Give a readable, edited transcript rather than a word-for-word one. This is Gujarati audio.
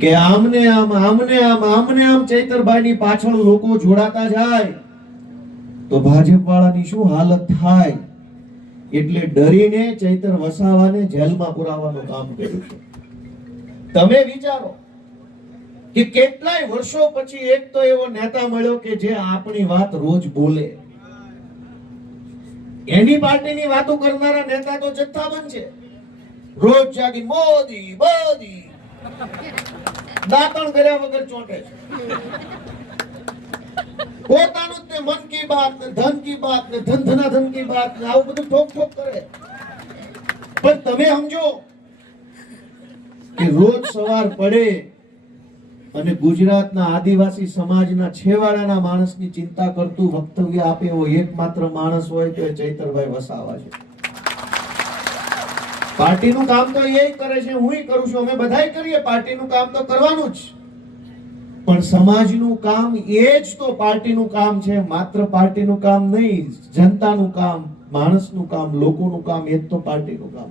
કે આમને આમ ચૈતરભાઈની પાછળ લોકો જોડાતા જાય તો ભાજપ વાળાની શું હાલત થાય, એટલે ડરીને ચૈતર વસાવાને જેલમાં પુરાવાનું કામ કર્યું છે. તમે વિચારો કે કેટલાય વર્ષો પછી એક તો એવો નેતા મળ્યો કે જે આપણી વાત રોજ બોલે. એની પાર્ટીની વાતો કરનારા નેતા તો જથ્થાબંધ છે. રોજ જાગી મોદી મોદી દાંતણ કર્યા વગર ચોંટે છે. પોતાનું જ મન કી બાત ને ધન કી બાત ને ધન કી બાત ને આવું બધું ઠોક ઠોક કરે. પણ તમે સમજો કે રોજ સવાર પડે અને ગુજરાતના આદિવાસી સમાજના છેવાડાના માણસની ચિંતા કરતું વક્તવ્ય આપે એવો એકમાત્ર માણસ હોય તો એ ચૈતરભાઈ વસાવા છે. પાર્ટીનું કામ તો એ કરે છે, હું કરું છું, અમે બધાય કરીએ. પાર્ટીનું કામ તો કરવાનું જ, પણ સમાજનું કામ એ જ તો પાર્ટીનું કામ છે. માત્ર પાર્ટીનું કામ નહીં, જનતાનું કામ, માણસનું કામ, લોકોનું કામ, એ જ તો પાર્ટીનું કામ.